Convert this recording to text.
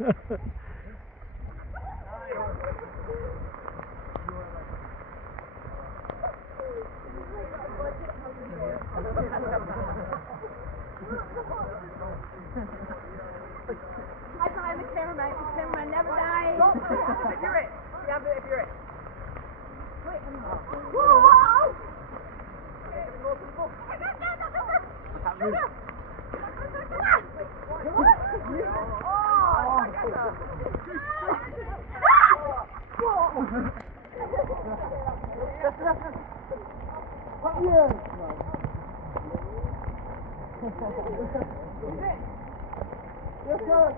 I behind the cameraman. The cameraman never dies. If you're it. Yeah, but if you're it. Wait, I'm not. Whoa! Yes, sir.